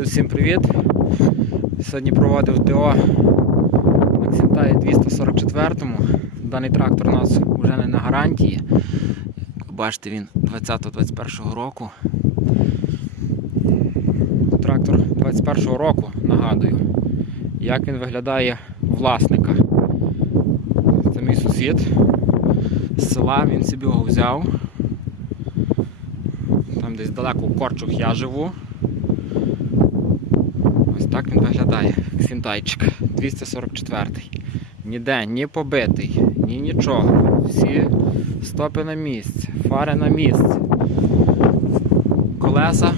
Всім привіт! Сьогодні проводив ТО на Ксентаї 244-му. Даний трактор у нас вже не на гарантії. Бачите, він 20-21 року. Трактор 21-го року, нагадую, як він виглядає власника. Це мій сусід з села, він собі його взяв. Там десь далеко в Корчух я живу. Так він виглядає. Ксінтайчик 244. Ніде ні побитий, ні нічого. Всі стопи на місці, фари на місці. Колеса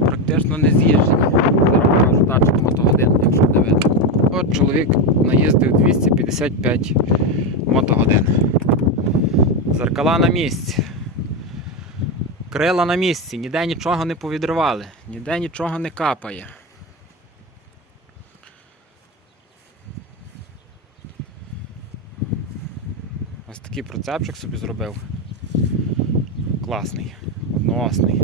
практично не з'їжджені. Зараз покажу датчик мотогодин, якщо видно. От чоловік наїздив 255 мотогодин. Зеркала на місці. Крила на місці, ніде нічого не повідривали, ніде нічого не капає. Ось такий процепчик собі зробив. Класний, одноосний.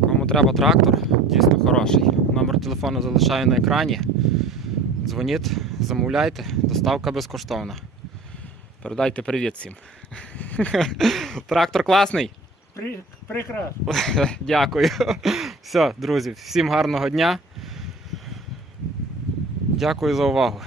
Кому треба трактор, дійсно хороший. Номер телефону залишаю на екрані. Дзвоніть, замовляйте, доставка безкоштовна. Передайте привіт всім. Трактор класний. Прекрасно. Дякую. Все, друзі, всім гарного дня. Дякую за увагу.